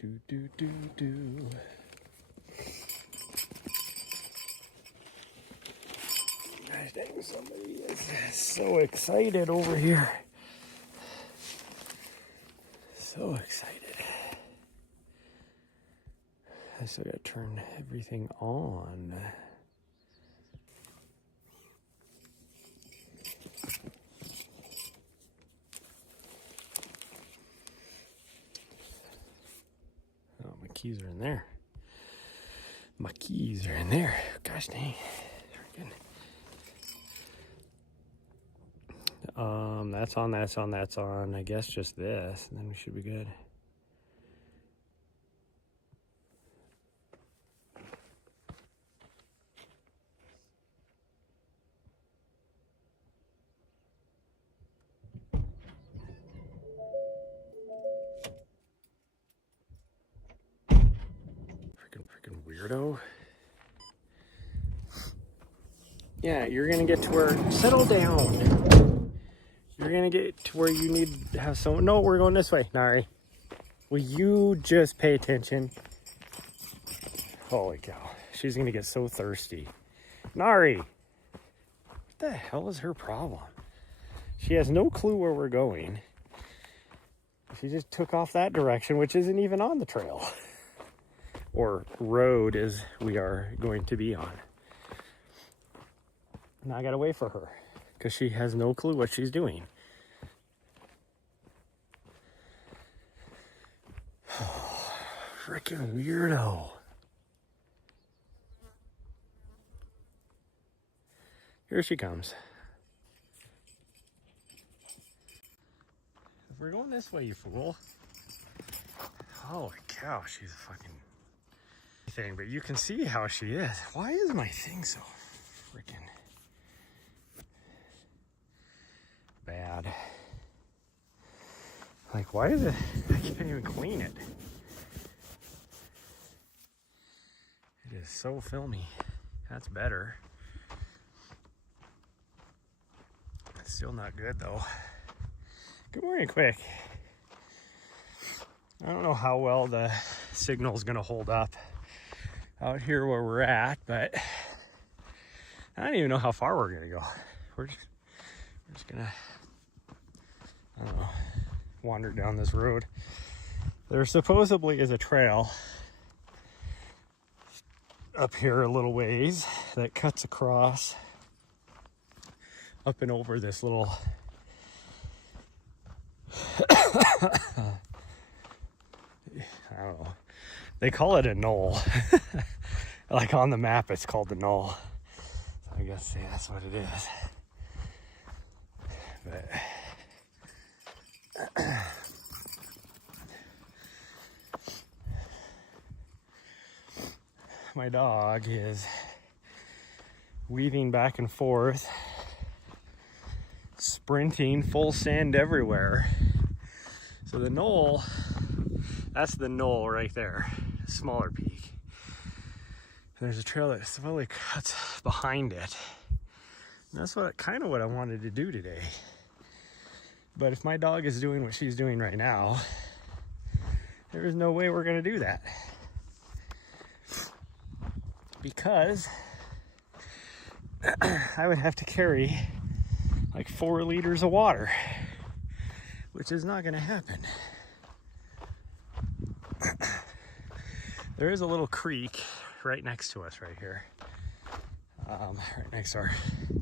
Do, do, do, do. Gosh dang, somebody is so excited over here. So excited. I still gotta turn everything on. Oh, my keys are in there. My keys are in there. Gosh dang. That's on. I guess just this, and then we should be good. Freaking weirdo. Yeah, you're gonna get to where, settle down. You're gonna get to where you need to have someone. No, we're going this way, Nahri. Will you just pay attention? Holy cow, she's gonna get so thirsty. Nahri, what the hell is her problem? She has no clue where we're going. She just took off that direction, which isn't even on the trail. Or road as we are going to be on. Now I gotta wait for her because she has no clue what she's doing. Oh, freaking weirdo. Here she comes. We're going this way, you fool. Holy cow, she's a fucking thing, but you can see how she is. Why is my thing so freaking bad? Like, why is it? I can't even clean it. It is so filmy. That's better. Still not good though. Good morning, Quick. I don't know how well the signal's gonna hold up out here where we're at, but I don't even know how far we're gonna go. We're just gonna, I don't know, wander down this road. There supposedly is a trail up here a little ways that cuts across up and over this little I don't know. They call it a knoll. Like on the map, it's called the knoll. So I guess that's what it is. But my dog is weaving back and forth, sprinting, full sand everywhere. So the knoll, that's the knoll right there, smaller peak. And there's a trail that slowly cuts behind it. And that's kind of what I wanted to do today. But if my dog is doing what she's doing right now, there is no way we're gonna do that. Because I would have to carry like 4 liters of water, which is not gonna happen. There is a little creek right next to us right here. Right next to our, I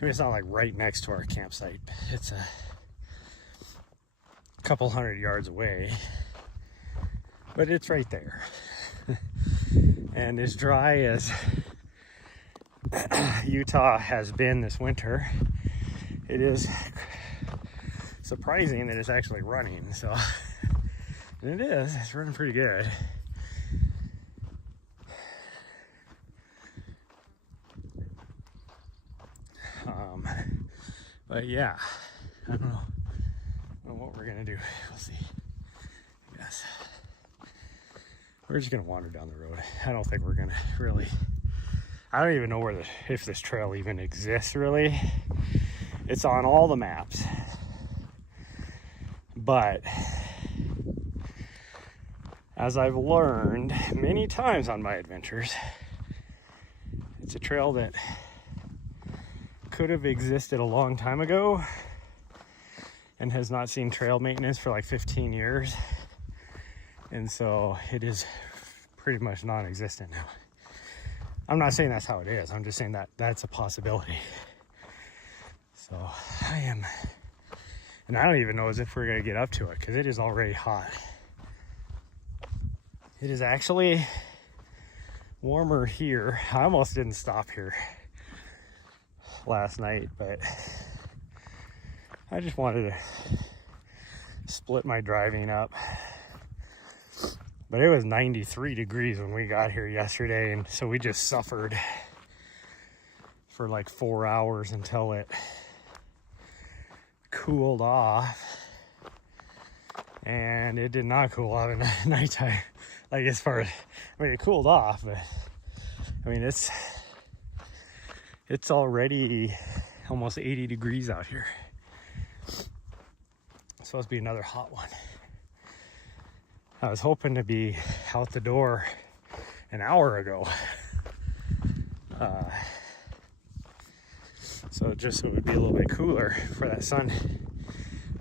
mean, it's not like right next to our campsite. It's a couple 100 yards away, but it's right there. And as dry as Utah has been this winter, it is surprising that it's actually running. So, and it is, it's running pretty good. But yeah, I don't know what we're gonna do. We'll see. I guess we're just gonna wander down the road. I don't think we're gonna really, I don't even know where if this trail even exists really. It's on all the maps, but as I've learned many times on my adventures, it's a trail that could have existed a long time ago and has not seen trail maintenance for like 15 years. And so it is pretty much non-existent now. I'm not saying that's how it is. I'm just saying that that's a possibility. So I am, and I don't even know as if we're gonna get up to it because it is already hot. It is actually warmer here. I almost didn't stop here last night, but I just wanted to split my driving up. But it was 93 degrees when we got here yesterday, and so we just suffered for like 4 hours until it cooled off. And it did not cool off in the nighttime. Like, as far as, I mean, it cooled off, but I mean, it's already almost 80 degrees out here. It's supposed to be another hot one. I was hoping to be out the door an hour ago. So just so it would be a little bit cooler for that sun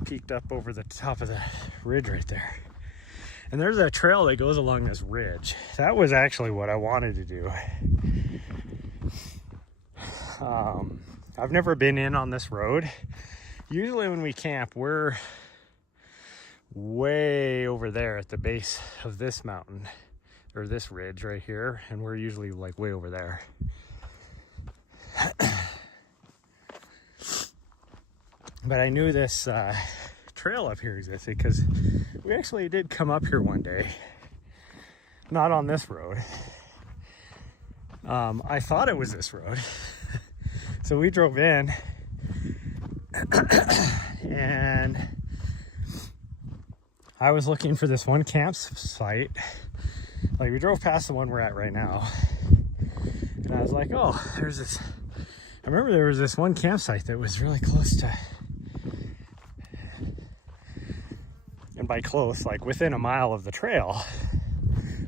peeked up over the top of the ridge right there. And there's a trail that goes along this ridge. That was actually what I wanted to do. I've never been in on this road. Usually when we camp, we're way over there at the base of this mountain, or this ridge right here, and we're usually like way over there. But I knew this trail up here existed because we actually did come up here one day, not on this road. I thought it was this road. So we drove in and I was looking for this one campsite. Like, we drove past the one we're at right now, and I was like, oh, there's this, I remember there was this one campsite that was really close to, and by close, like within a mile of the trail,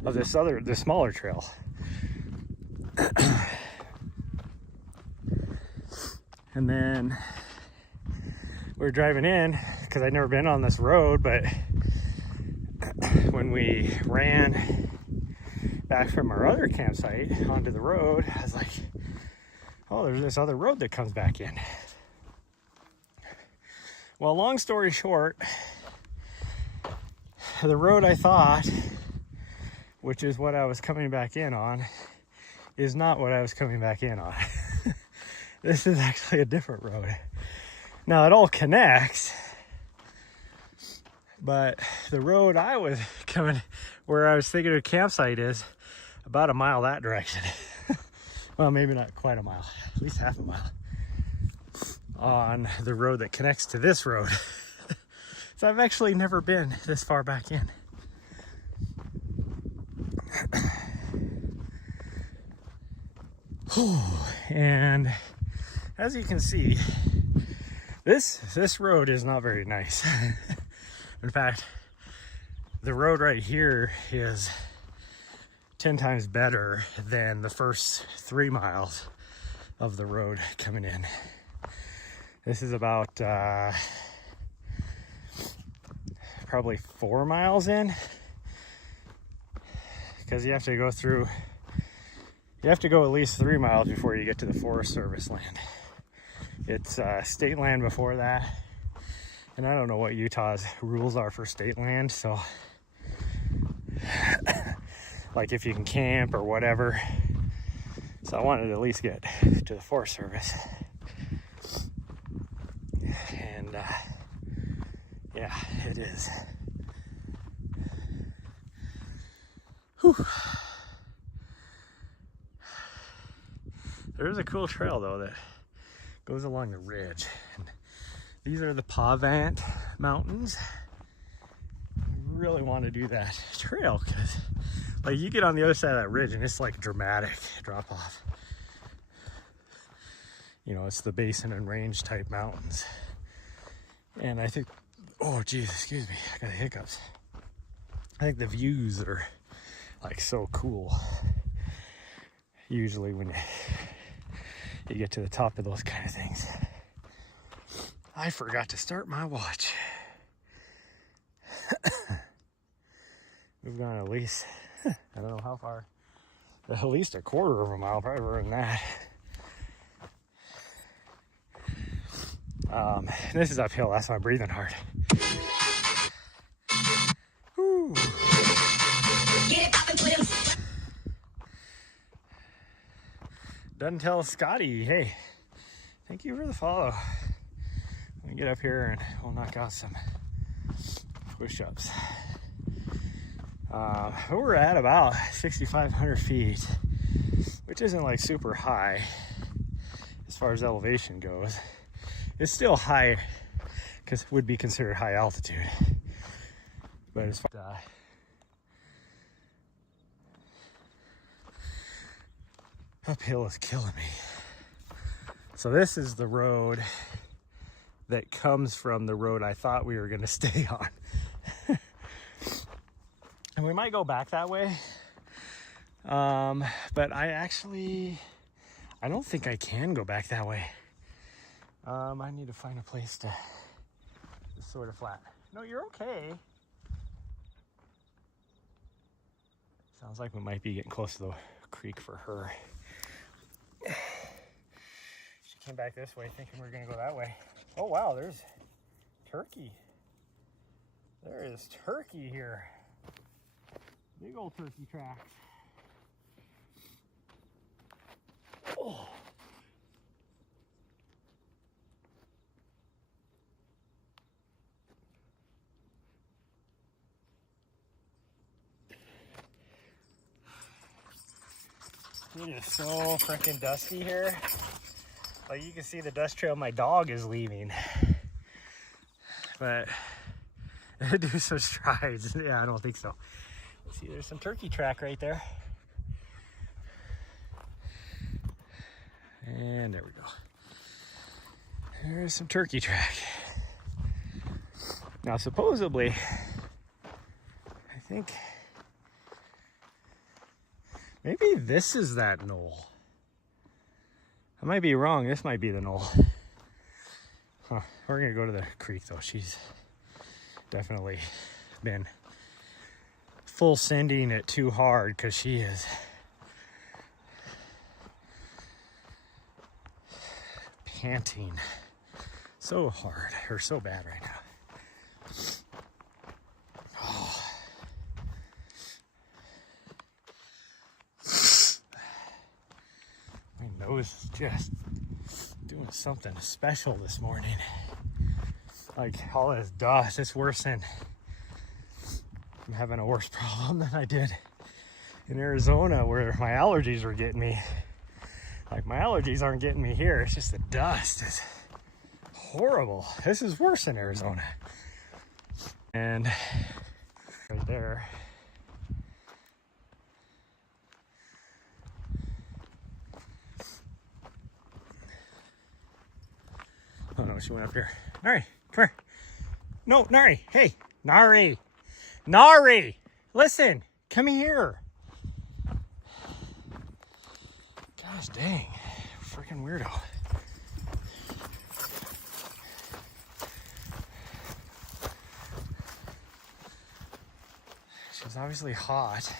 of this smaller trail. And then we were driving in, because I'd never been on this road, but when we ran back from our other campsite onto the road, I was like, oh, there's this other road that comes back in. Well, long story short, the road I thought, which is what I was coming back in on, is not what I was coming back in on. This is actually a different road. Now, it all connects, but the road I was coming, where I was thinking a campsite is, about a mile that direction. Well, maybe not quite a mile, at least half a mile, on the road that connects to this road. So I've actually never been this far back in. And as you can see, this road is not very nice. In fact, the road right here is 10 times better than the first 3 miles of the road coming in. This is about probably 4 miles in, because you have to go at least 3 miles before you get to the Forest Service land. It's state land before that, and I don't know what Utah's rules are for state land, so like if you can camp or whatever. So I wanted to at least get to the Forest Service. And yeah, it is. Whew. There's a cool trail though that goes along the ridge. And these are the Pavant Mountains. I really want to do that trail because like you get on the other side of that ridge and it's like dramatic drop off. You know, it's the basin and range type mountains. And I think, oh geez, excuse me, I got hiccups. I think the views are like so cool. Usually when you get to the top of those kind of things. I forgot to start my watch. We've gone at least, I don't know how far, at least a quarter of a mile, probably more than that. This is uphill, that's why I'm breathing hard. Whew. Doesn't tell Scotty, hey, thank you for the follow. Let me get up here and we'll knock out some push-ups. We're at about 6,500 feet, which isn't like super high as far as elevation goes. It's still high, because it would be considered high altitude. But as far as uphill is killing me. So this is the road that comes from the road I thought we were going to stay on. And we might go back that way. But I don't think I can go back that way. I need to find a place to sort of flat. No, you're okay. Sounds like we might be getting close to the creek for her. She came back this way thinking we were gonna go that way. Oh wow, there's turkey. There is turkey here. Big old turkey tracks. Oh. It is so freaking dusty here. Like you can see the dust trail my dog is leaving. But do some strides. Yeah, I don't think so. See, there's some turkey track right there. And there we go. There's some turkey track. Now supposedly, I think maybe this is that knoll. I might be wrong. This might be the knoll. Huh. We're gonna go to the creek though. She's definitely been full sending it too hard because she is panting so hard or so bad right now. Oh. My nose is just doing something special this morning. Like all this dust, it's worse than, I'm having a worse problem than I did in Arizona where my allergies were getting me. Like my allergies aren't getting me here, it's just the dust. It's horrible. This is worse in Arizona. And right there. Oh no, she went up here. Nahri, come here. No, Nahri, hey, Nahri. Nahri, listen, come here. Gosh dang, freaking weirdo. She's obviously hot.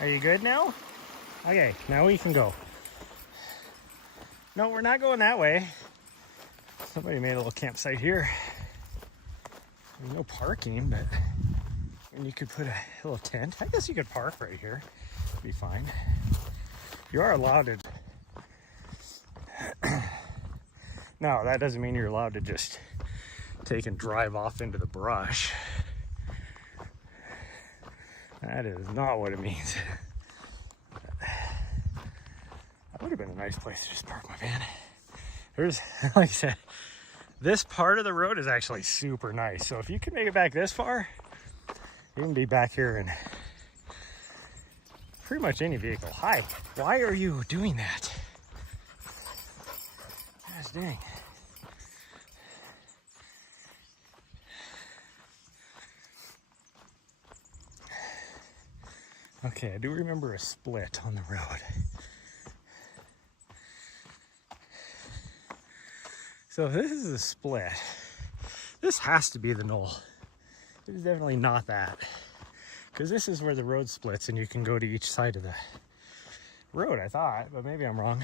Are you good now? Okay, now we can go. No, we're not going that way. Somebody made a little campsite here. There's no parking, but and you could put a little tent. I guess you could park right here. It'd be fine. You are allowed to. No, that doesn't mean you're allowed to just take and drive off into the brush. That is not what it means. That would have been a nice place to just park my van. There's, like I said, this part of the road is actually super nice. So if you can make it back this far, you can be back here in pretty much any vehicle. Hi, why are you doing that? Gosh dang. Okay, I do remember a split on the road. So if this is a split, this has to be the knoll. It is definitely not that. Because this is where the road splits and you can go to each side of the road, I thought, but maybe I'm wrong.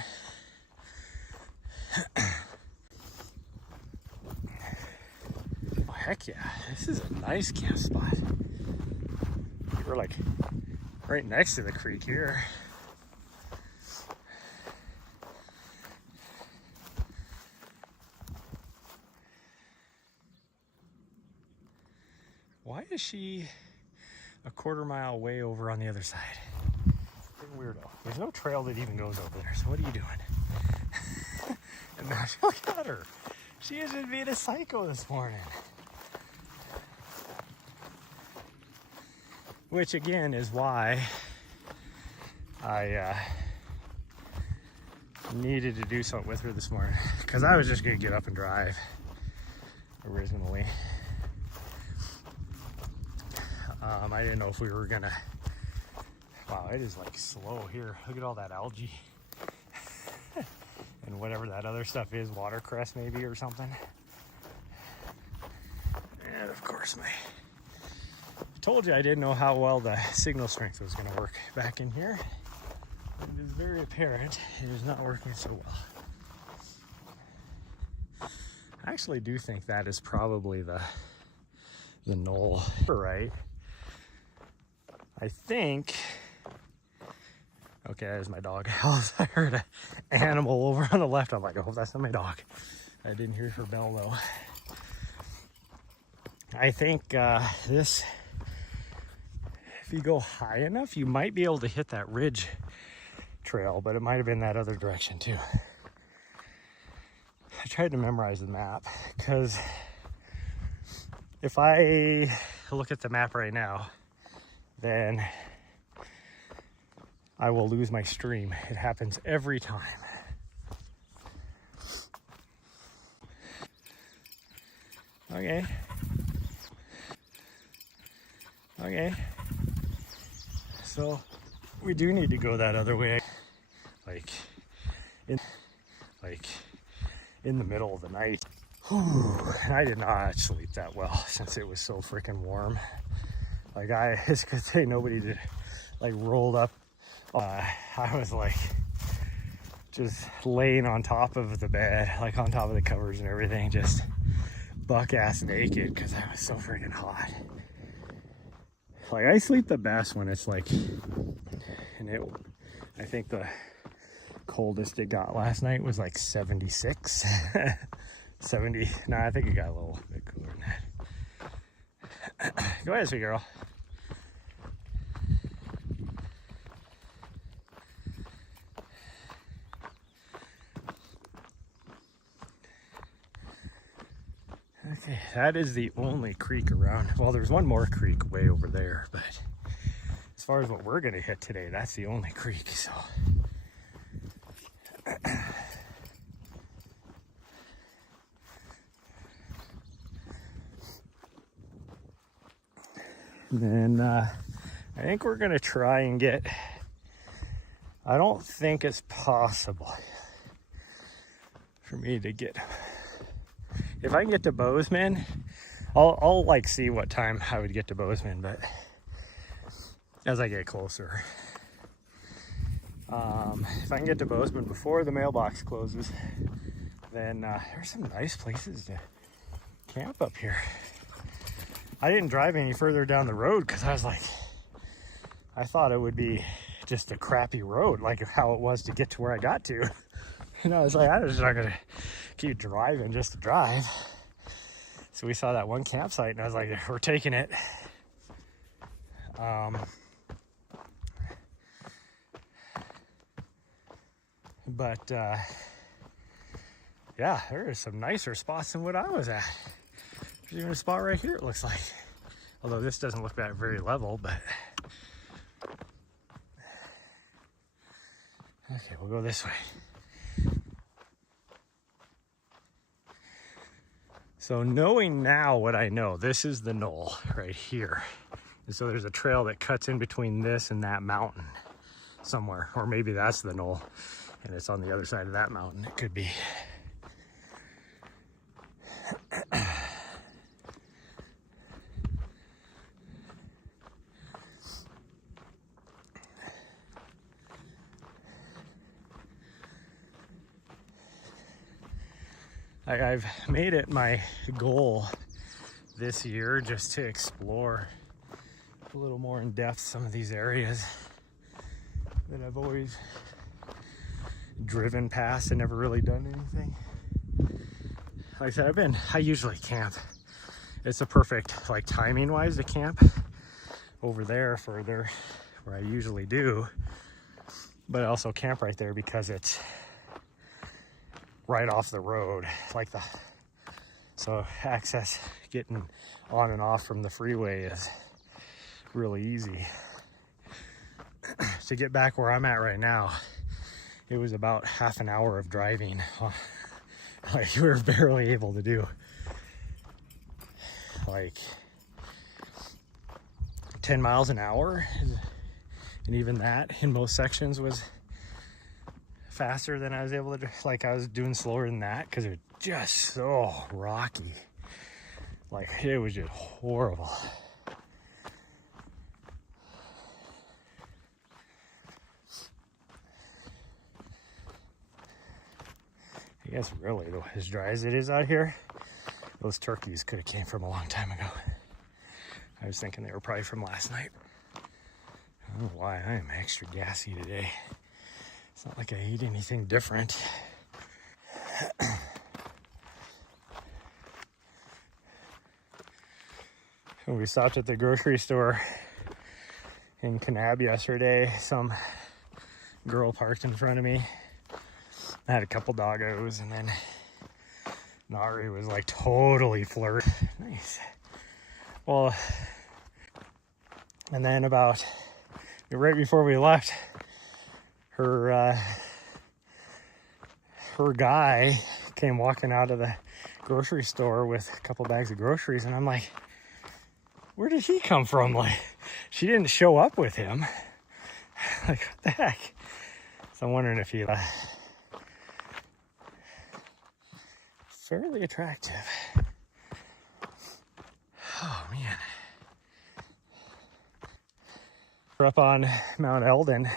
Oh, heck yeah, this is a nice camp spot. We're like right next to the creek here. Why is she a quarter mile way over on the other side? Big weirdo. There's no trail that even goes over there, so what are you doing? And now look at her. She is just being a psycho this morning. Which again is why I needed to do something with her this morning. Because I was just gonna get up and drive originally. I didn't know if we were gonna, wow, it is like slow here. Look at all that algae and whatever that other stuff is, watercress maybe or something. And of course I told you I didn't know how well the signal strength was gonna work back in here. It is very apparent it is not working so well. I actually do think that is probably the knoll, right? I think, okay, there's my dog. I heard an animal over on the left. I'm like, I hope that's not my dog. I didn't hear her bell though. I think this, if you go high enough, you might be able to hit that ridge trail, but it might have been that other direction too. I tried to memorize the map because if I look at the map right now, then I will lose my stream. It happens every time. Okay. Okay. So we do need to go that other way. Like in the middle of the night. And I did not sleep that well since it was so freaking warm. Like it's a good thing nobody did like rolled up. I was like just laying on top of the bed, like on top of the covers and everything, just buck ass naked because I was so freaking hot. Like I sleep the best when it's like, and I think the coldest it got last night was like 76. 70, no, I think it got a little bit cooler than that. Go ahead, sweet girl. Okay, that is the only creek around. Well, there's one more creek way over there, but as far as what we're gonna hit today, that's the only creek, so. And then I think we're gonna try and get, I don't think it's possible for me to get, if I can get to Bozeman, I'll like see what time I would get to Bozeman, but as I get closer. If I can get to Bozeman before the mailbox closes, then there's some nice places to camp up here. I didn't drive any further down the road because I was like, I thought it would be just a crappy road, like how it was to get to where I got to. And I was like, I was not gonna keep driving just to drive. So we saw that one campsite and I was like, we're taking it. But yeah, there is some nicer spots than what I was at. There's even a spot right here, it looks like. Although this doesn't look that very level, but. Okay, we'll go this way. So knowing now what I know, this is the knoll right here. And so there's a trail that cuts in between this and that mountain somewhere. Or maybe that's the knoll and it's on the other side of that mountain. It could be. I've made it my goal this year just to explore a little more in depth some of these areas that I've always driven past and never really done anything. Like I said, I usually camp. It's a perfect, like, timing wise to camp over there further where I usually do, but I also camp right there because it's right off the road, so access getting on and off from the freeway is really easy. To get back where I'm at right now, it was about half an hour of driving. Like, we were barely able to do like 10 miles an hour, and even that in most sections was faster than I was able to do. Like, I was doing slower than that because it was just so rocky. Like, it was just horrible. I guess really, though, as dry as it is out here, those turkeys could have came from a long time ago. I was thinking they were probably from last night. I don't know why I am extra gassy today. It's not like I eat anything different. When we stopped at the grocery store in Kanab yesterday, some girl parked in front of me. I had a couple doggos, and then Nahri was like totally flirty. Nice. Well, and then about right before we left, her guy came walking out of the grocery store with a couple bags of groceries, and I'm like, where did he come from? Like, she didn't show up with him. Like, what the heck? So I'm wondering if he fairly attractive. Oh man. We're up on Mount Eldon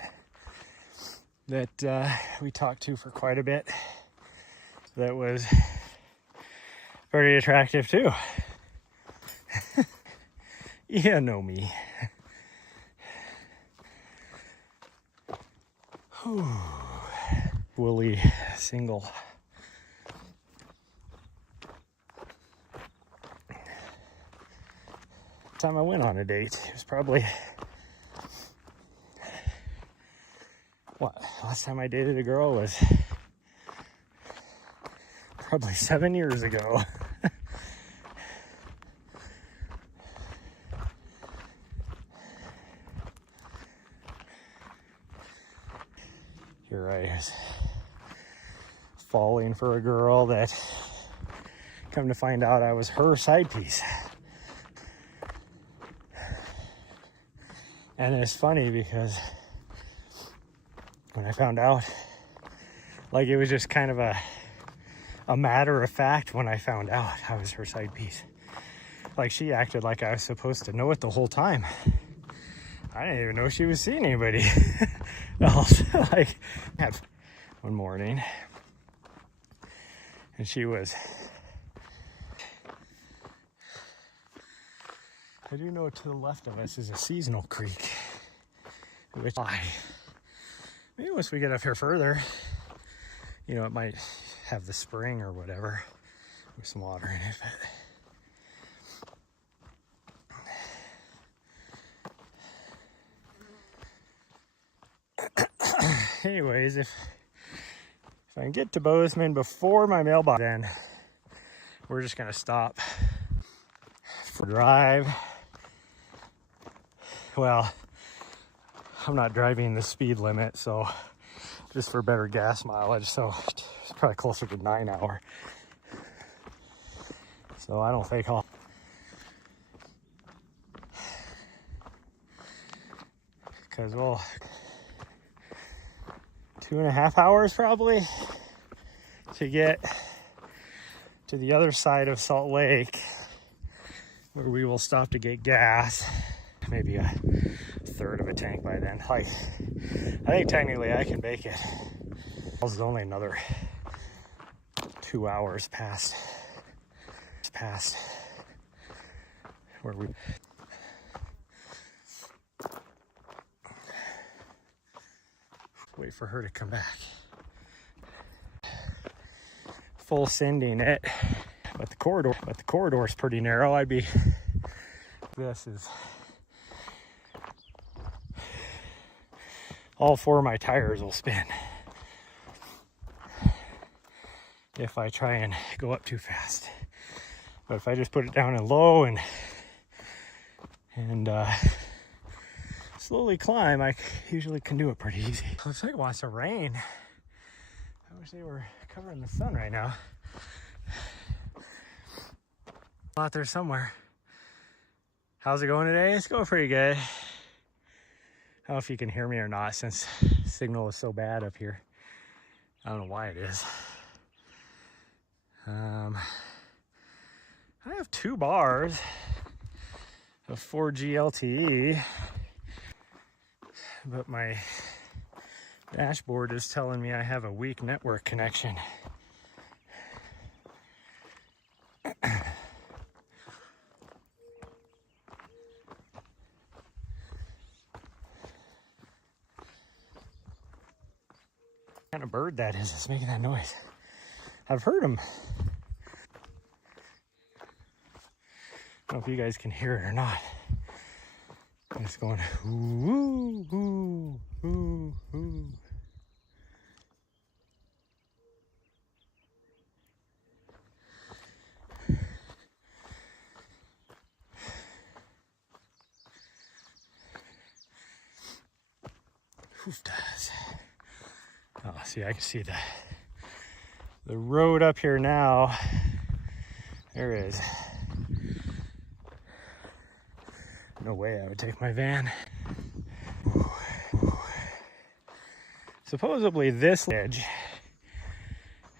that we talked to for quite a bit. That was pretty attractive too. You know me. Woolly single. Time I went on a date, it was probably, last time I dated a girl was probably 7 years ago. Here I was falling for a girl that, come to find out, I was her side piece. And it's funny because when I found out, like, it was just kind of a matter of fact when I found out I was her side piece. Like, she acted like I was supposed to know it the whole time. I didn't even know she was seeing anybody else. Like, one morning, and she was, I do know to the left of us is a seasonal creek, which maybe once we get up here further, you know, it might have the spring or whatever with some water in it. But anyways, if I can get to Bozeman before my mailbox, then we're just gonna stop for a drive. Well, I'm not driving the speed limit, so just for better gas mileage, so it's probably closer to 9 hour. So I don't think I'll, because well, 2.5 hours probably to get to the other side of Salt Lake, where we will stop to get gas. Maybe a third of a tank by then. Like, I think technically I can make it. It's only another 2 hours past where we wait for her to come back. Full sending it, but the corridor is pretty narrow. This is all 4 of my tires will spin if I try and go up too fast. But if I just put it down in low and slowly climb, I usually can do it pretty easy. Looks like it wants to rain. I wish they were covering the sun right now. Out there somewhere. How's it going today? It's going pretty good. I don't know if you can hear me or not, since signal is so bad up here. I don't know why it is. I have 2 bars of 4G LTE, but my dashboard is telling me I have a weak network connection. What kind of bird that is that's making that noise? I've heard them. I don't know if you guys can hear it or not. It's going ooh, ooh, ooh, ooh. Who does? Oh, see, I can see the road up here now. There it is. No way I would take my van. Ooh, ooh. Supposedly this edge,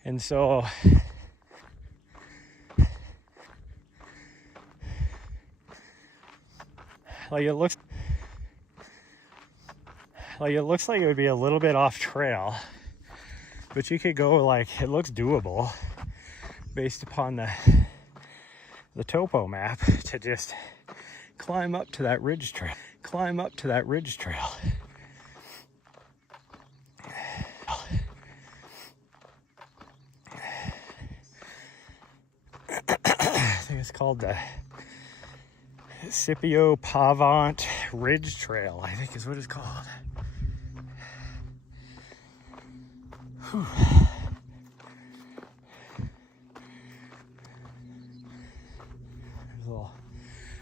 and so like it looks like it would be a little bit off trail, but you could go, like, it looks doable based upon the topo map, to just climb up to that ridge trail. I think it's called the Scipio Pavant Ridge Trail, I think is what it's called. Whew. There's a little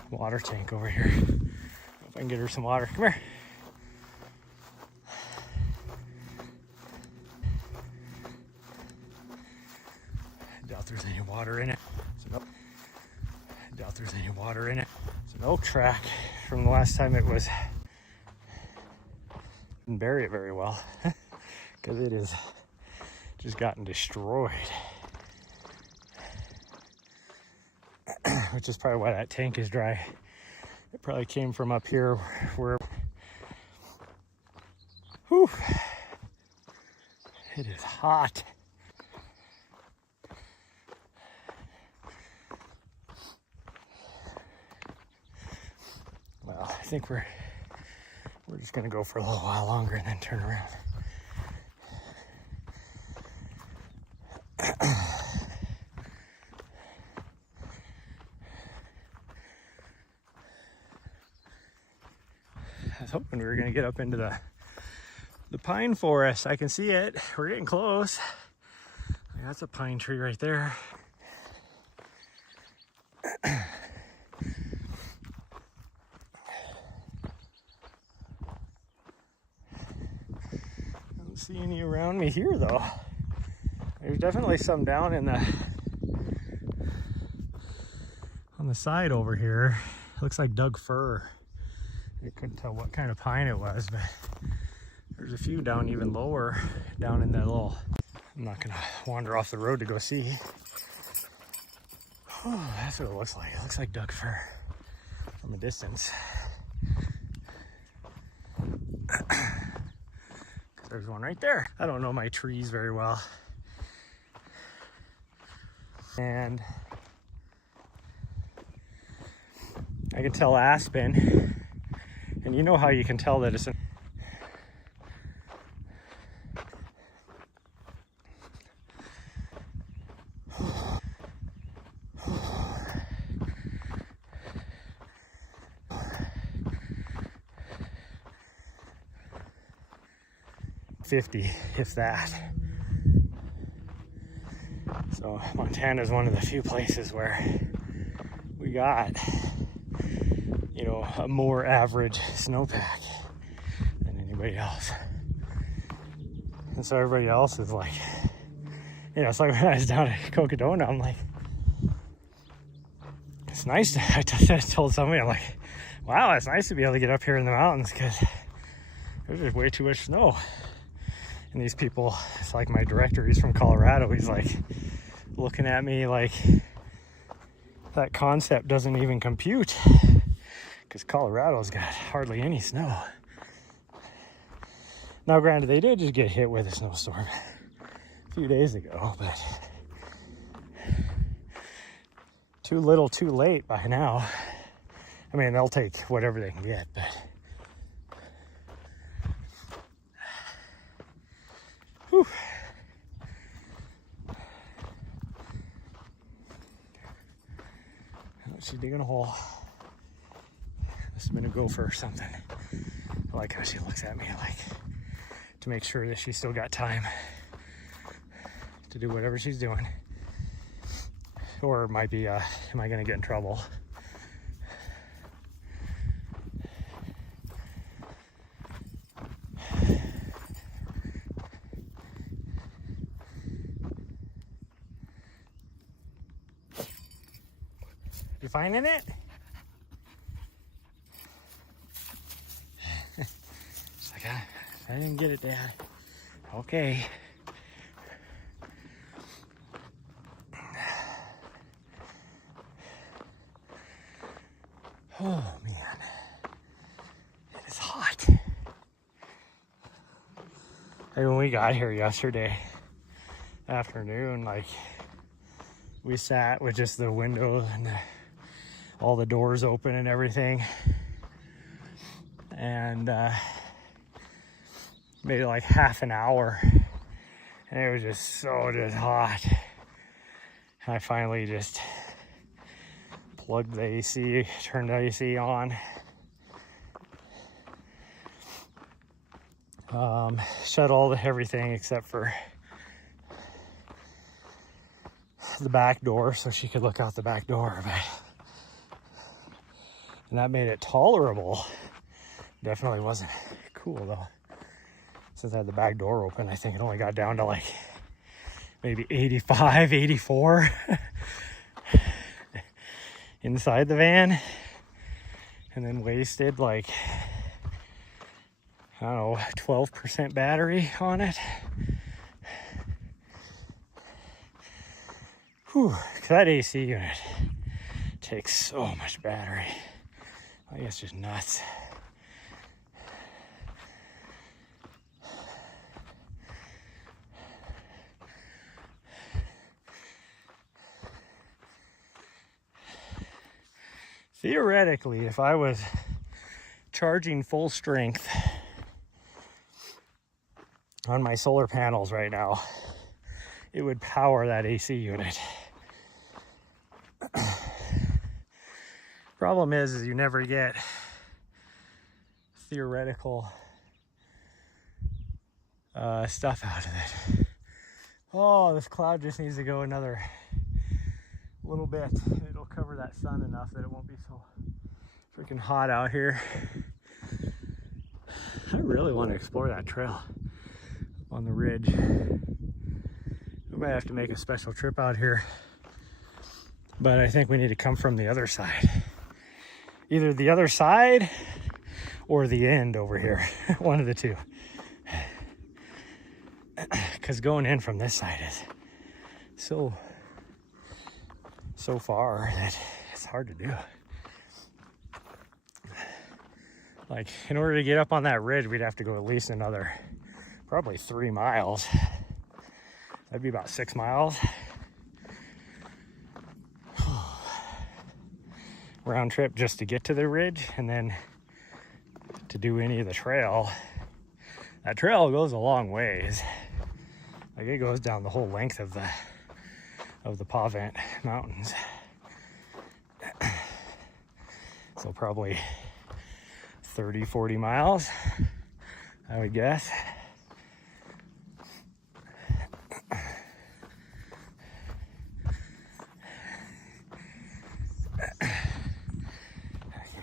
water tank over here. Hope I can get her some water. Come here. I doubt there's any water in it. It's an oak track from the last time it was. Didn't bury it very well because it is just gotten destroyed. Which is probably why that tank is dry. It probably came from up here where, whew, it is hot. Well, I think we're just gonna go for a little while longer and then turn around. I was hoping we were going to get up into the pine forest. I can see it. We're getting close. That's a pine tree right there. I don't see any around me here, though. There's definitely some down in On the side over here, it looks like Doug fir. I couldn't tell what kind of pine it was, but there's a few down even lower, down in that little, I'm not gonna wander off the road to go see. Oh, that's what it looks like. It looks like Doug fir from a distance. There's one right there. I don't know my trees very well. And I can tell aspen, and you know how you can tell that it's 50, if that. So Montana is one of the few places where we got, you know, a more average snowpack than anybody else. And so everybody else is like, you know, it's like when I was down at Cocodona, I'm like, it's nice to, I told somebody, I'm like, wow, it's nice to be able to get up here in the mountains because there's just way too much snow. And these people, it's like my director, he's from Colorado, he's like looking at me like that concept doesn't even compute because Colorado's got hardly any snow. Now granted, they did just get hit with a snowstorm a few days ago, but too little too late by now. I mean, they'll take whatever they can get, but whew. Oh, she's digging a hole. Must have been a gopher or something. I like how she looks at me, like to make sure that she's still got time to do whatever she's doing. Or it might be, am I gonna get in trouble? You finding it? She's like, I didn't get it, Dad. Okay. Oh man, it is hot. Hey, when we got here yesterday afternoon, like we sat with just the windows and all the doors open and everything, and made it like half an hour, and it was just so hot. I finally just plugged the AC, turned the AC on, shut everything except for the back door so she could look out the back door, and that made it tolerable. Definitely wasn't cool though. Since I had the back door open, I think it only got down to like maybe 85, 84 inside the van, and then wasted like, I don't know, 12% battery on it. Whew, 'cause that AC unit takes so much battery. Like, it's just nuts. Theoretically, if I was charging full strength on my solar panels right now, it would power that AC unit. Problem is you never get theoretical stuff out of it. Oh, this cloud just needs to go another little bit. It'll cover that sun enough that it won't be so freaking hot out here. I really want to explore that trail on the ridge. We might have to make a special trip out here But I think we need to come from the other side. Either the other side or the end over here. One of the two. Because going in from this side is so far that it's hard to do. Like, in order to get up on that ridge, we'd have to go at least another, probably 3 miles. That'd be about 6 miles. Round trip just to get to the ridge, and then to do any of the trail. That trail goes a long ways. Like, it goes down the whole length of the Pavent Mountains. So probably 30, 40 miles, I would guess.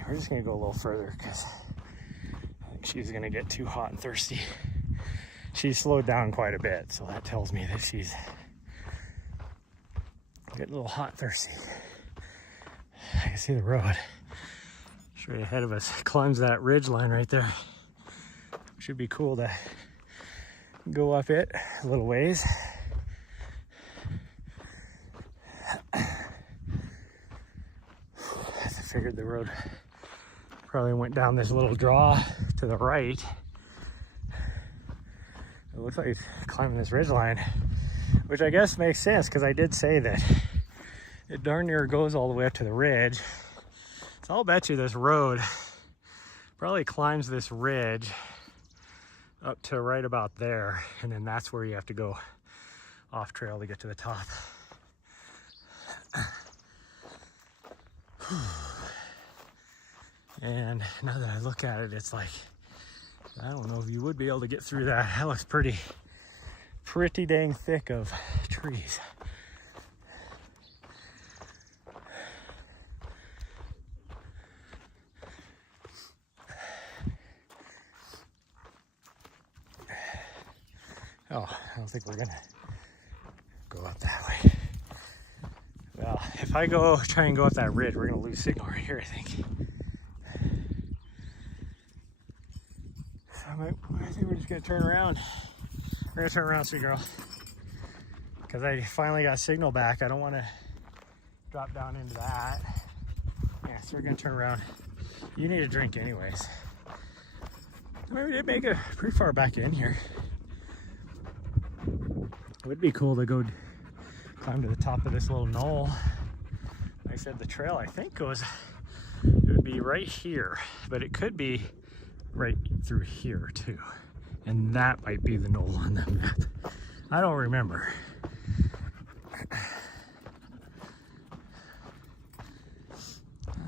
We're just gonna go a little further because I think she's gonna get too hot and thirsty. She's slowed down quite a bit, so that tells me that she's getting a little hot and thirsty. I can see the road straight ahead of us. Climbs that ridge line right there. Should be cool to go up it a little ways. I figured the road probably went down this little draw to the right. It looks like it's climbing this ridge line, which I guess makes sense because I did say that it darn near goes all the way up to the ridge. So I'll bet you this road probably climbs this ridge up to right about there, and then that's where you have to go off trail to get to the top. And now that I look at it, it's like, I don't know if you would be able to get through that. That looks pretty dang thick of trees. Oh, I don't think we're gonna go up that way. Well, if I try and go up that ridge, we're gonna lose signal right here, I think. So I think we're just gonna turn around. We're gonna turn around, sweet girl. Because I finally got signal back. I don't wanna drop down into that. Yeah, so we're gonna turn around. You need a drink anyways. I mean, we did make it pretty far back in here. It would be cool to go climb to the top of this little knoll. Like I said, the trail I think it would be right here, but it could be right through here too. And that might be the knoll on that map. I don't remember.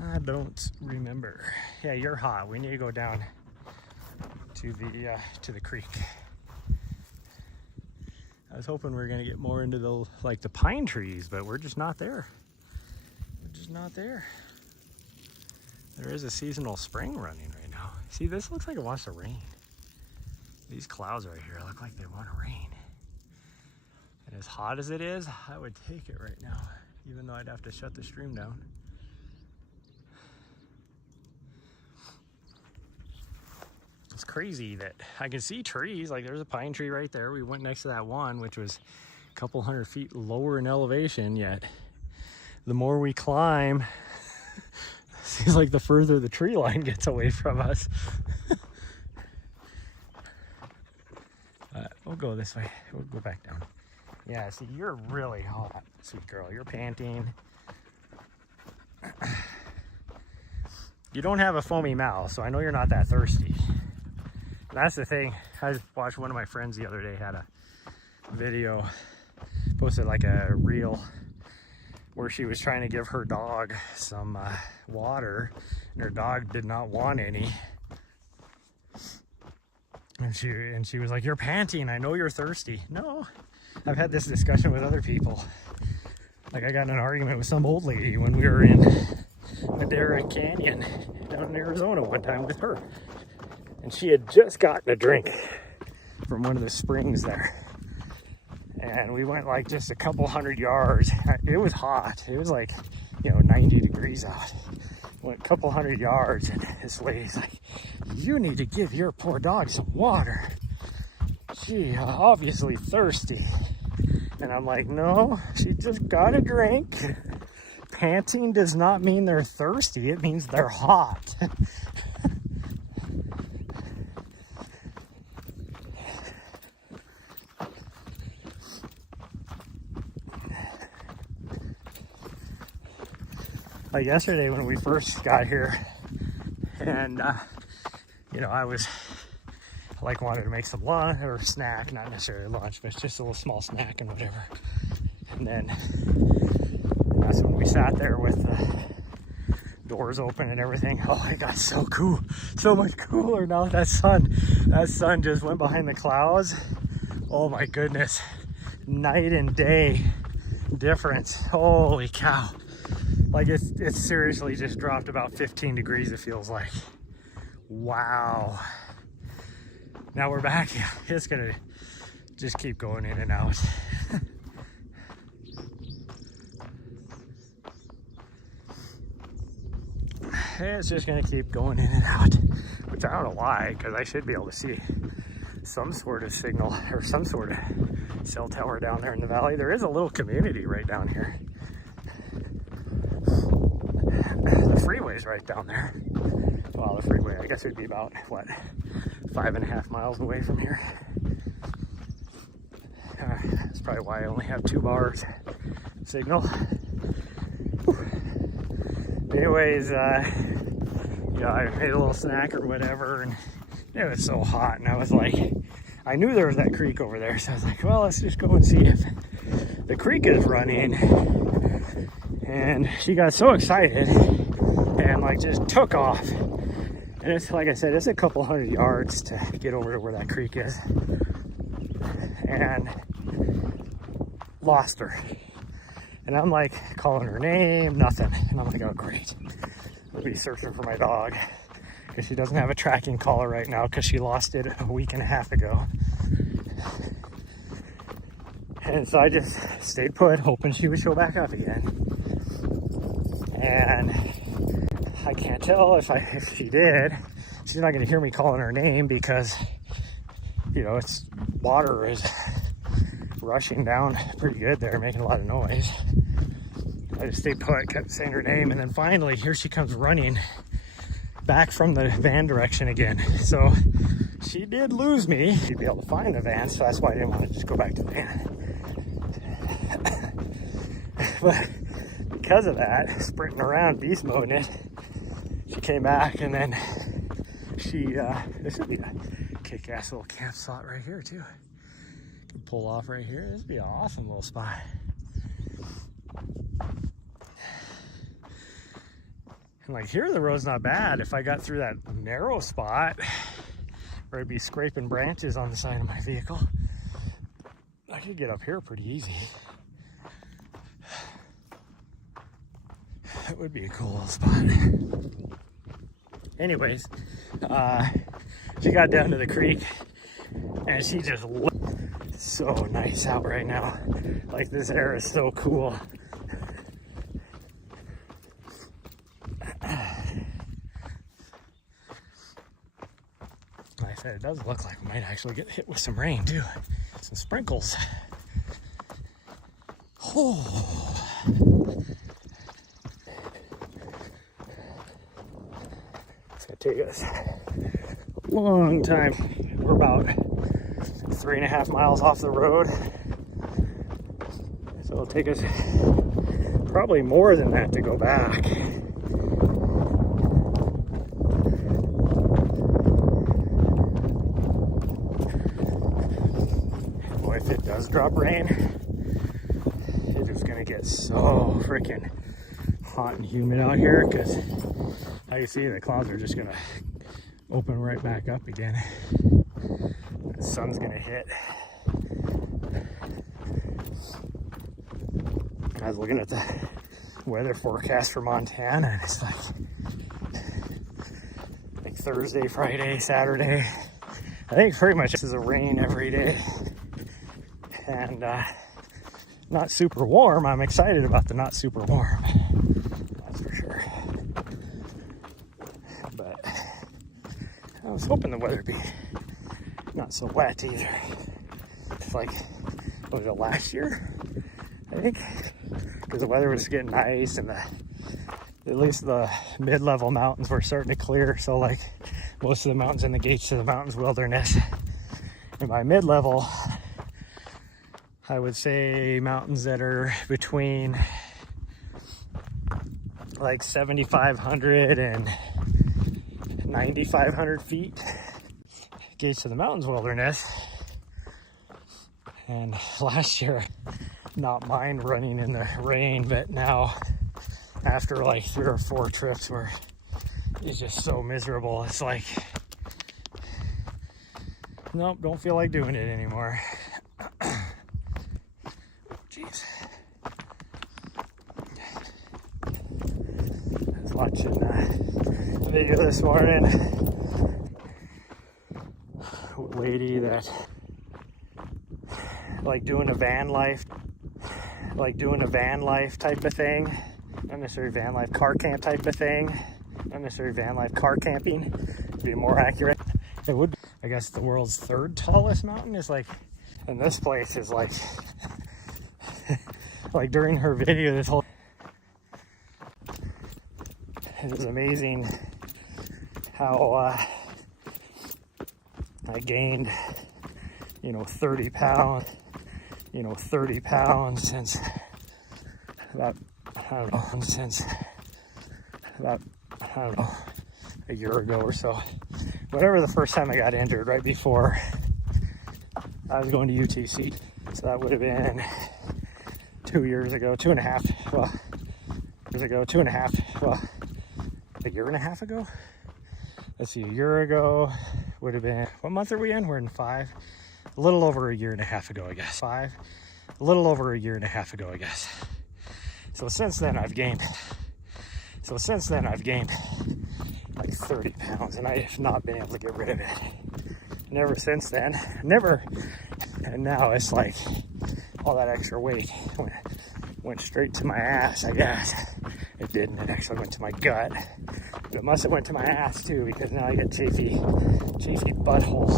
I don't remember. Yeah, you're hot. We need to go down to the creek. I was hoping we were gonna get more into the pine trees, but we're just not there. We're just not there. There is a seasonal spring running right now. See, this looks like it wants to rain. These clouds right here look like they want to rain. And as hot as it is, I would take it right now, even though I'd have to shut the stream down. It's crazy that I can see trees. Like, there's a pine tree right there. We went next to that one, which was a couple 100 feet lower in elevation, yet the more we climb, seems like the further the tree line gets away from us. We'll go this way. We'll go back down. Yeah, see, you're really hot, sweet girl. You're panting. You don't have a foamy mouth, so I know you're not that thirsty. That's the thing. I just watched one of my friends the other day had a video, posted like a reel where she was trying to give her dog some water, and her dog did not want any. And she was like, "You're panting. I know you're thirsty." No, I've had this discussion with other people. Like, I got in an argument with some old lady when we were in Madera Canyon down in Arizona one time with her. And she had just gotten a drink from one of the springs there. And we went like just a couple hundred yards. It was hot. It was like, 90 degrees out. Went a couple hundred yards, and this lady's like, you need to give your poor dog some water. She obviously thirsty. And I'm like, no, she just got a drink. Panting does not mean they're thirsty. It means they're hot. Like yesterday when we first got here, and I was like wanted to make some lunch or snack, not necessarily lunch, but just a little small snack and whatever. And then that's when we sat there with the doors open and everything. Oh, it got so cool, so much cooler now. That sun just went behind the clouds. Oh my goodness, night and day difference. Holy cow. Like it's seriously just dropped about 15 degrees, it feels like. Wow. Now we're back. Yeah, it's gonna just keep going in and out. It's just gonna keep going in and out, which I don't know why, because I should be able to see some sort of signal or some sort of cell tower down there in the valley. There is a little community right down here. The freeway's right down there. Well, the freeway, I guess it would be about, 5.5 miles away from here. That's probably why I only have 2 bars signal. Anyways, I made a little snack or whatever, and it was so hot, and I was like, I knew there was that creek over there, so I was like, well, let's just go and see if the creek is running. And she got so excited and like just took off. And it's like I said, it's a couple hundred yards to get over to where that creek is. And lost her. And I'm like calling her name, nothing. And I'm like, oh great. I'll be searching for my dog. Because she doesn't have a tracking collar right now because she lost it a week and a half ago. And so I just stayed put, hoping she would show back up again. And I can't tell if she did. She's not going to hear me calling her name because, it's water is rushing down pretty good there, making a lot of noise. I just stayed put, kept saying her name, and then finally here she comes running back from the van direction again. So she did lose me. She'd be able to find the van, so that's why I didn't want to just go back to the van. But because of that, sprinting around, beast moding it, she came back, and then this would be a kick-ass little camp spot right here too. Can pull off right here. This would be an awesome little spot. And like here, the road's not bad. If I got through that narrow spot where I'd be scraping branches on the side of my vehicle, I could get up here pretty easy. That would be a cool little spot. Anyways, she got down to the creek and she just looked so nice out right now. Like this air is so cool. Like I said, it does look like we might actually get hit with some rain too. Some sprinkles. Oh. Take us a long time. We're about 3.5 miles off the road, so it'll take us probably more than that to go back. Boy, if it does drop rain, it is gonna get so freaking hot and humid out here, because you see the clouds are just gonna open right back up again. The sun's gonna hit. I was looking at the weather forecast for Montana, and it's like Thursday, Friday, Saturday. I think pretty much this is a rain every day. and not super warm. I'm excited about the not super warm, that's for sure. But I was hoping the weather would be not so wet either. It's like, what was it, last year, I think? Because the weather was getting nice, and at least the mid-level mountains were starting to clear. So like most of the mountains in the Gates to the Mountains wilderness. And by mid-level, I would say mountains that are between like 7,500 and 9,500 feet. Gates to the Mountains wilderness. And last year, not mind running in the rain, but now after like 3 or 4 trips where it's just so miserable, it's like, nope, don't feel like doing it anymore. Jeez. I was watching a video this morning. A lady that like doing a van life type of thing. Not necessarily van life, car camp type of thing. Not necessarily van life, car camping, to be more accurate. It would be, I guess, the world's 3rd tallest mountain is like, and this place is like, like during her video, this whole, it was amazing how I gained, 30 pounds, 30 pounds since about, a year ago or so. Whatever the first time I got injured, right before I was going to UTC. So that would have been 2 years ago, 2.5, well, years ago, 2.5, well, a year and a half ago? Let's see, a year ago would have been, what month are we in? We're in 5. A little over a year and a half ago, I guess. 5. A little over a year and a half ago, I guess. So since then I've gained like 30 pounds, and I have not been able to get rid of it. And ever since then, and now it's like all that extra weight went straight to my ass, I guess. It didn't, it actually went to my gut. But it must have went to my ass too, because now I get chafy butthole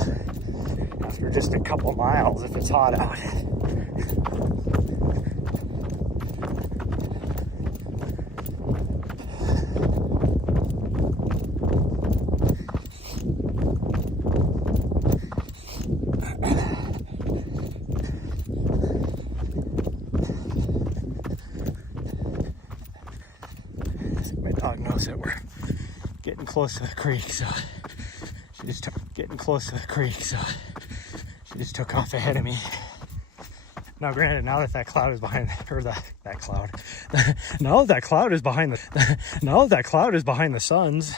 after just a couple miles if it's hot out. That we're getting close to the creek, so she just took off ahead of me. Now granted, now that cloud is behind, or that cloud now that cloud is behind the suns,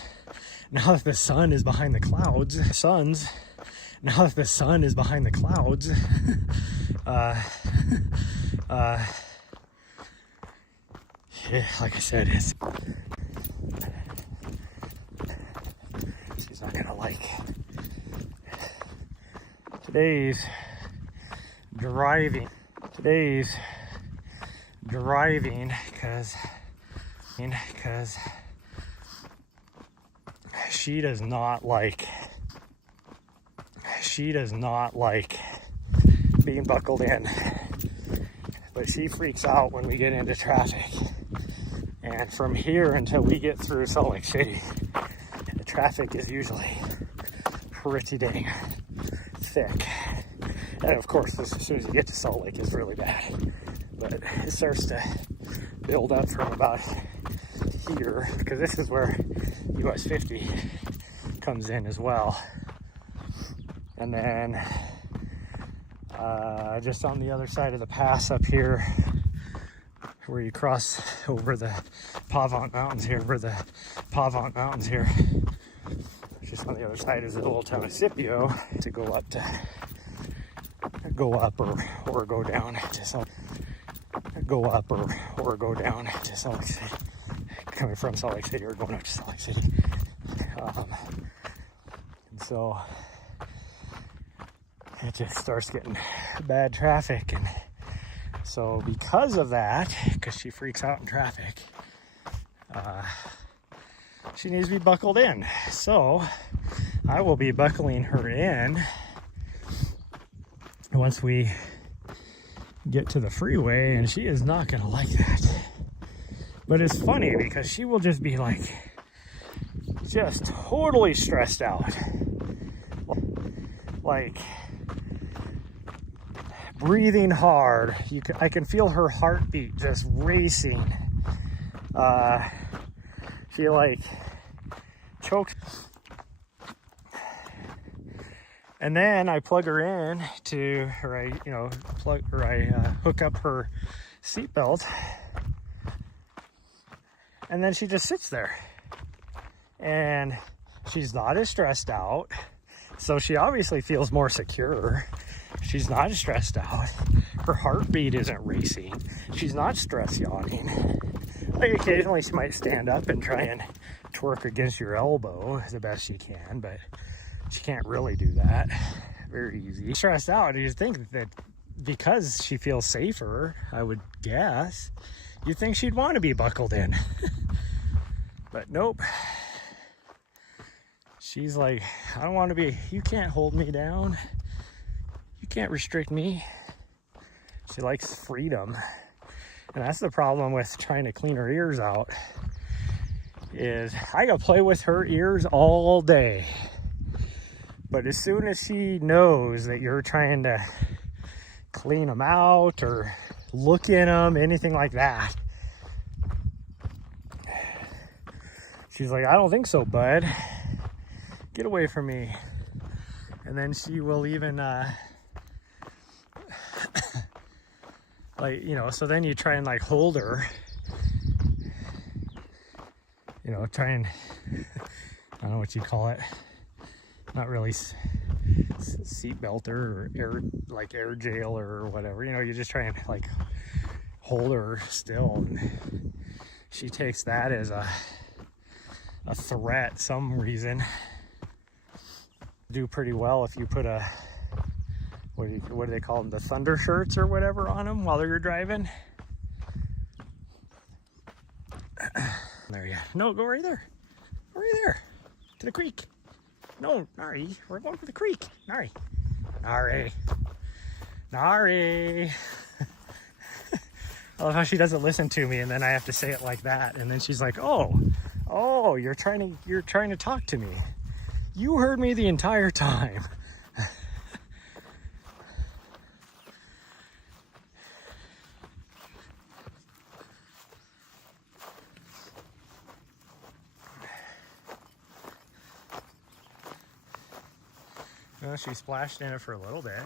now that the sun is behind the clouds, yeah, like I said, it's, she's not gonna like today's driving because she does not like being buckled in, but she freaks out when we get into traffic. And from here until we get through Salt Lake City, the traffic is usually pretty dang thick. And of course, as soon as you get to Salt Lake, it's really bad. But it starts to build up from about here, because this is where US 50 comes in as well. And then just on the other side of the pass up here, where you cross over the Pavant Mountains here, just on the other side is the old town of Scipio, to go up or go down to Salt Lake City, coming from Salt Lake City or going up to Salt Lake City. And so it just starts getting bad traffic. And so because of that, because she freaks out in traffic, she needs to be buckled in. So I will be buckling her in once we get to the freeway, and she is not gonna like that. But it's funny because she will just be like, just totally stressed out. Like breathing hard. I can feel her heartbeat just racing. She like chokes. And then I plug her in to, or I hook up her seatbelt, and then she just sits there, and she's not as stressed out. So she obviously feels more secure. She's not as stressed out. Her heartbeat isn't racing. She's not stress yawning. Like occasionally she might stand up and try and twerk against your elbow the best she can, but she can't really do that very easy. Stressed out, you think that because she feels safer, I would guess, you'd think she'd want to be buckled in. But nope. She's like, I don't want to be, you can't hold me down. You can't restrict me. She likes freedom. And that's the problem with trying to clean her ears out, is I gotta play with her ears all day. But as soon as she knows that you're trying to clean them out or look in them, anything like that, she's like, I don't think so, bud. Get away from me. And then she will even, like, so then you try and like hold her, try and, I don't know what you call it. Not really seat belter or air jail or whatever. You just try and like hold her still, and she takes that as a threat some reason. Do pretty well if you put a what do they call them, the thunder shirts or whatever on them while you're driving. There you go. No, go right there. Go right there to the creek. No, Nahri, we're going to the creek. Nahri. Nahri. Nahri. I love how she doesn't listen to me, and then I have to say it like that, and then she's like, oh, you're trying to talk to me. You heard me the entire time. Well, she splashed in it for a little bit.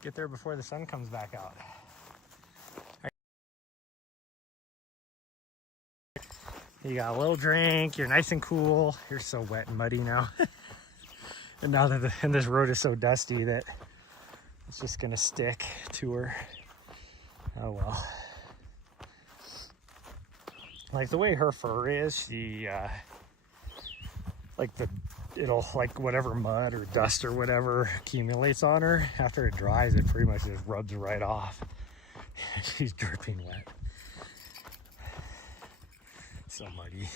Get there before the sun comes back out. You got a little drink, you're nice and cool. You're so wet and muddy now. And now that this road is so dusty that it's just gonna stick to her. Oh well. Like the way her fur is, she it'll like whatever mud or dust or whatever accumulates on her, after it dries, it pretty much just rubs right off. She's dripping wet. So muddy.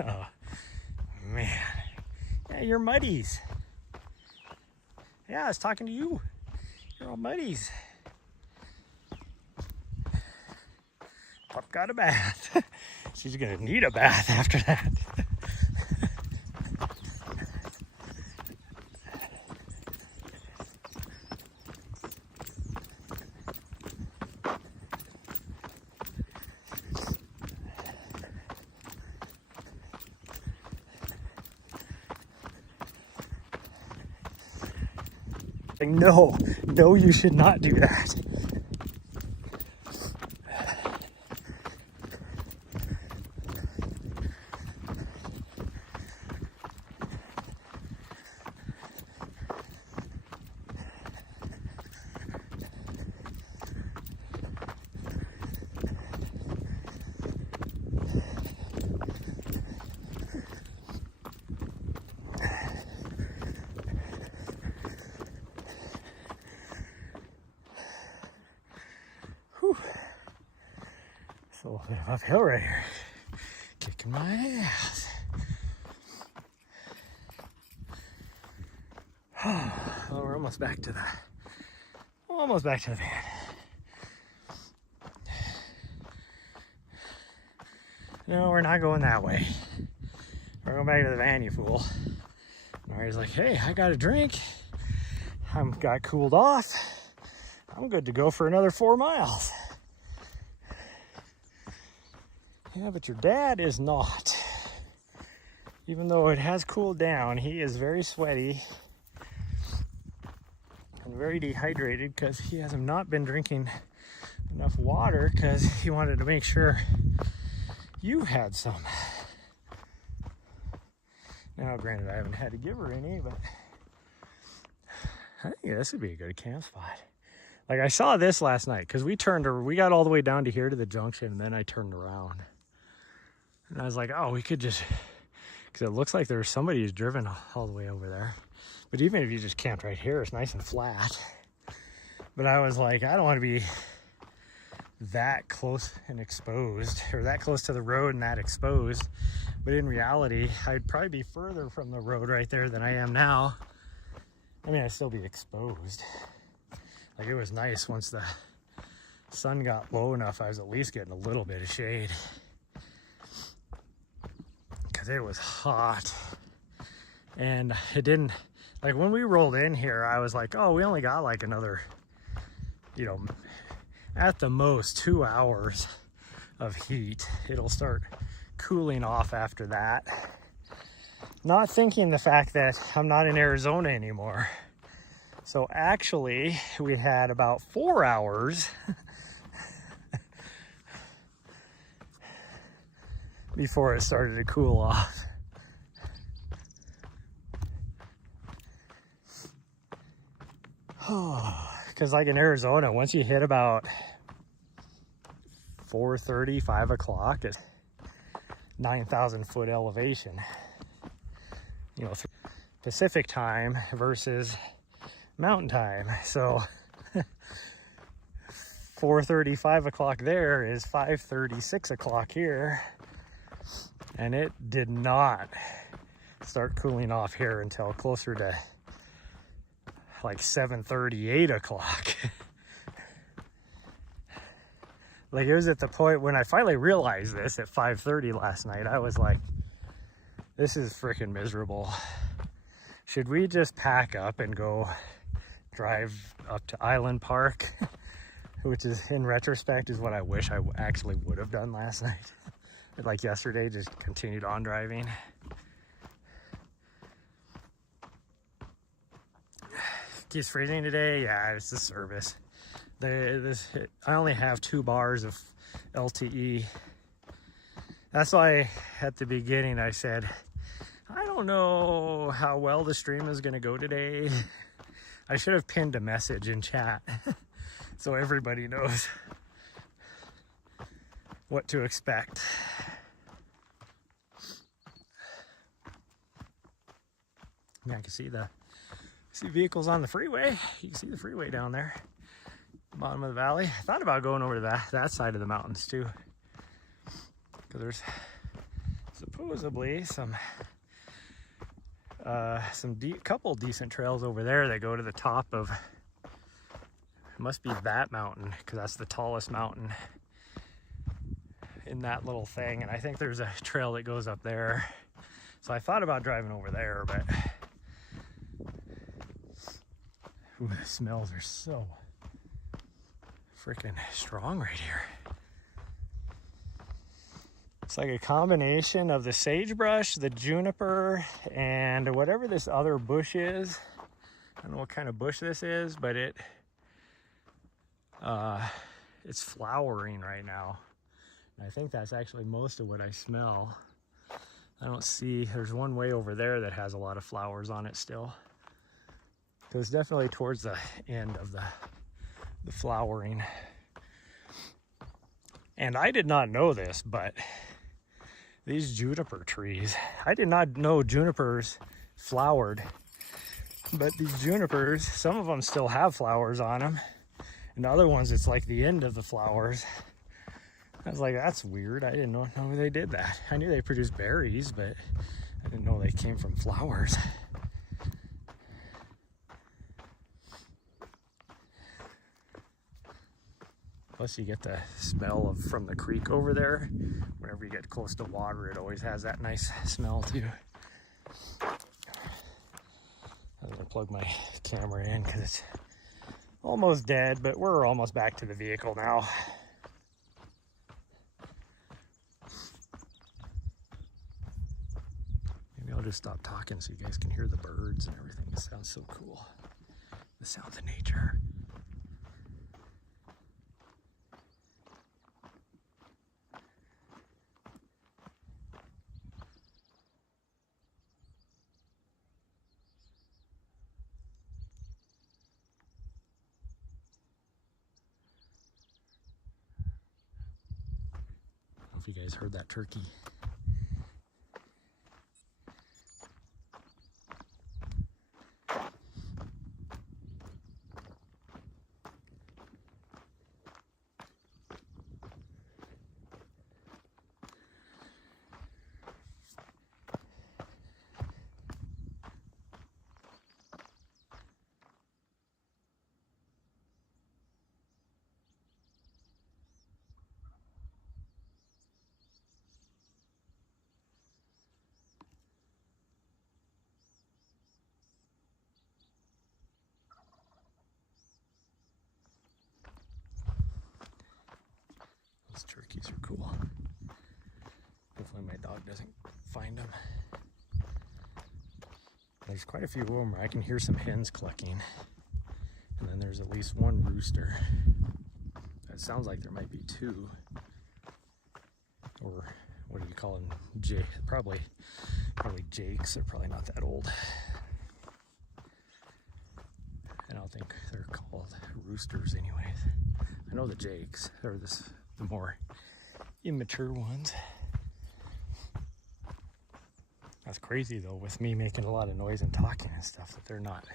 Oh man. Yeah, you're muddies. Yeah, I was talking to you. You're all muddies. Pup got a bath. She's gonna need a bath after that. No, you should not do that. little bit of uphill right here. Kicking my ass. Oh, we're almost back to the van. No, we're not going that way. We're going back to the van, you fool. Nahri's like, hey, I got a drink. Got cooled off. I'm good to go for another 4 miles. Yeah, but your dad is not. Even though it has cooled down, he is very sweaty and very dehydrated because he has not been drinking enough water because he wanted to make sure you had some. Now, granted, I haven't had to give her any, but I think this would be a good camp spot. Like, I saw this last night because we got all the way down to here to the junction, and then I turned around. And I was like, oh, we could just, because it looks like there's somebody who's driven all the way over there. But even if you just camped right here, it's nice and flat. But I was like, I don't want to be that close and exposed, or that close to the road and that exposed. But in reality, I'd probably be further from the road right there than I am now. I mean, I'd still be exposed. Like, it was nice once the sun got low enough, I was at least getting a little bit of shade. Because it was hot. And it didn't, like, when we rolled in here, I was like, oh, we only got like another, you know, at the most 2 hours of heat. It'll start cooling off after that. Not thinking the fact that I'm not in Arizona anymore. So actually, we had about 4 hours before it started to cool off. Because like in Arizona, once you hit about 4:30, 5 o'clock, it's 9,000 foot elevation. You know, Pacific time versus mountain time. So 4:30, 5 o'clock there is 5:30, 6 o'clock here. And it did not start cooling off here until closer to like 7:30, 8 o'clock. Like, it was at the point when I finally realized this at 5:30 last night. I was like, this is freaking miserable. Should we just pack up and go drive up to Island Park? Which is, in retrospect, is what I wish I actually would have done last night. Like yesterday, just continued on driving. Keeps freezing today. Yeah, it's the service. I only have 2 bars of LTE. That's why at the beginning I said, I don't know how well the stream is going to go today. I should have pinned a message in chat so everybody knows what to expect. Yeah, I can see vehicles on the freeway. You can see the freeway down there, bottom of the valley. I thought about going over to that side of the mountains too, because there's supposedly couple decent trails over there that go to the top of, it must be that mountain, because that's the tallest mountain in that little thing. And I think there's a trail that goes up there. So I thought about driving over there, but ooh, the smells are so freaking strong right here. It's like a combination of the sagebrush, the juniper, and whatever this other bush is. I don't know what kind of bush this is, but it's flowering right now. And I think that's actually most of what I smell. I don't see, there's one way over there that has a lot of flowers on it still. So it's definitely towards the end of the flowering. And I did not know this, but these juniper trees, I did not know junipers flowered, but these junipers, some of them still have flowers on them, and the other ones, it's like the end of the flowers. I was like, that's weird. I didn't know they did that. I knew they produced berries, but I didn't know they came from flowers. Plus you get the smell from the creek over there. Whenever you get close to water, it always has that nice smell too. I'm gonna plug my camera in because it's almost dead, but we're almost back to the vehicle now. Maybe I'll just stop talking so you guys can hear the birds and everything. It sounds so cool. The sounds of nature. I don't know if you guys heard that turkey. Those turkeys are cool. Hopefully my dog doesn't find them. There's quite a few of them where I can hear some hens clucking. And then there's at least one rooster. It sounds like there might be two. Or what do you call them? Probably jakes. They're probably not that old. I don't think they're called roosters anyways. I know the jakes. They're the more immature ones. That's crazy though, with me making a lot of noise and talking and stuff, that they're not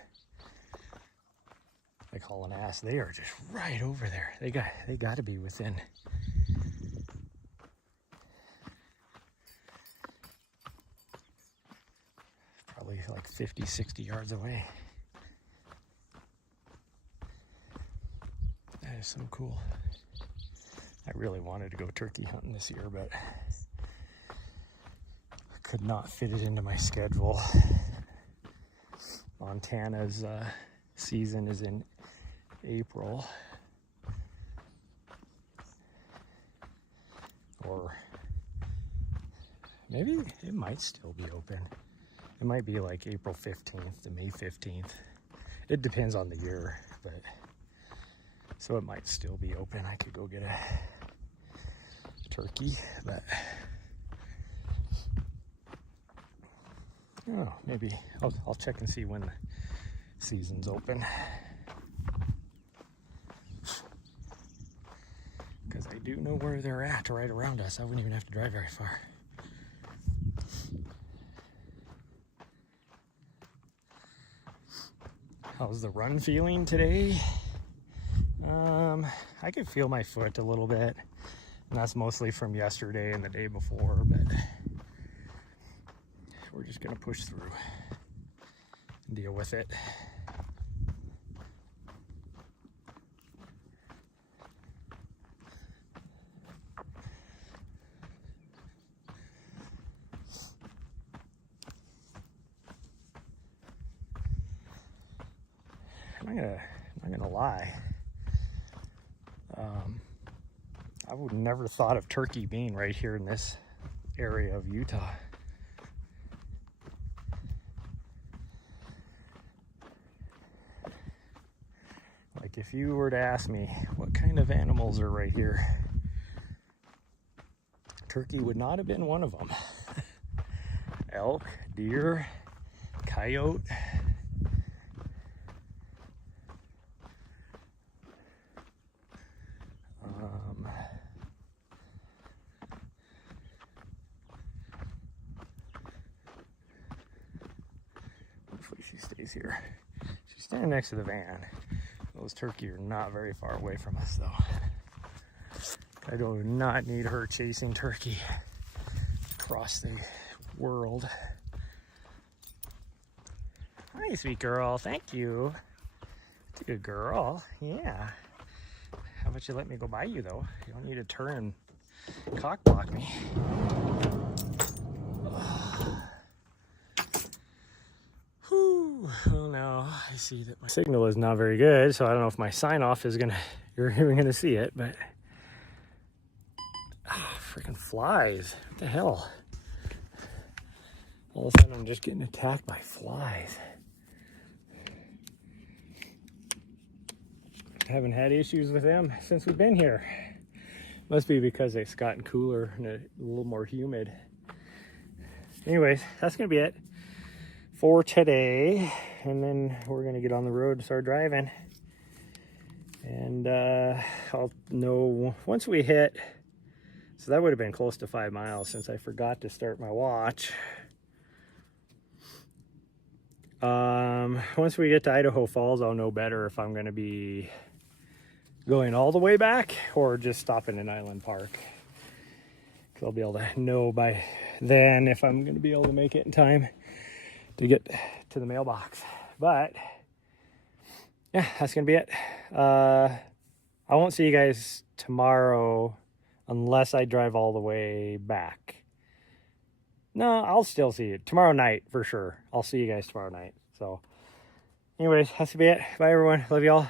like hauling ass. They are just right over there. They got to be within probably like 50, 60 yards away. That is so cool. I really wanted to go turkey hunting this year, but I could not fit it into my schedule. Montana's season is in April. Or maybe it might still be open. It might be like April 15th to May 15th. It depends on the year, but so it might still be open. I could go get a turkey, but oh, maybe I'll check and see when the season's open, because I do know where they're at right around us. I wouldn't even have to drive very far. How's the run feeling today? I could feel my foot a little bit, and that's mostly from yesterday and the day before, but we're just gonna push through and deal with it. I'm not gonna lie. I would never thought of turkey being right here in this area of Utah. Like if you were to ask me what kind of animals are right here, turkey would not have been one of them. Elk, deer, coyote. Hopefully she stays here. She's standing next to the van. Those turkey are not very far away from us though. I do not need her chasing turkey across the world. Hi, sweet girl. Thank you. That's a good girl. Yeah. How about you let me go by you, though? You don't need to turn and cock block me. Whew. Well, now I see that my signal is not very good, so I don't know if my sign off is gonna, you're even gonna see it, but freaking flies. What the hell? All of a sudden I'm just getting attacked by flies. Haven't had issues with them since we've been here. Must be because it's gotten cooler and a little more humid. Anyways, that's gonna be it for today, and then we're gonna get on the road and start driving. And I'll know once we hit, so that would have been close to 5 miles since I forgot to start my watch. Once we get to Idaho Falls, I'll know better if I'm gonna be going all the way back or just stopping in Island Park. Because I'll be able to know by then if I'm gonna be able to make it in time to get to the mailbox. But yeah, that's gonna be it. I won't see you guys tomorrow unless I drive all the way back. No, I'll still see you tomorrow night for sure. I'll see you guys tomorrow night. So anyways, that's gonna be it. Bye everyone. Love y'all.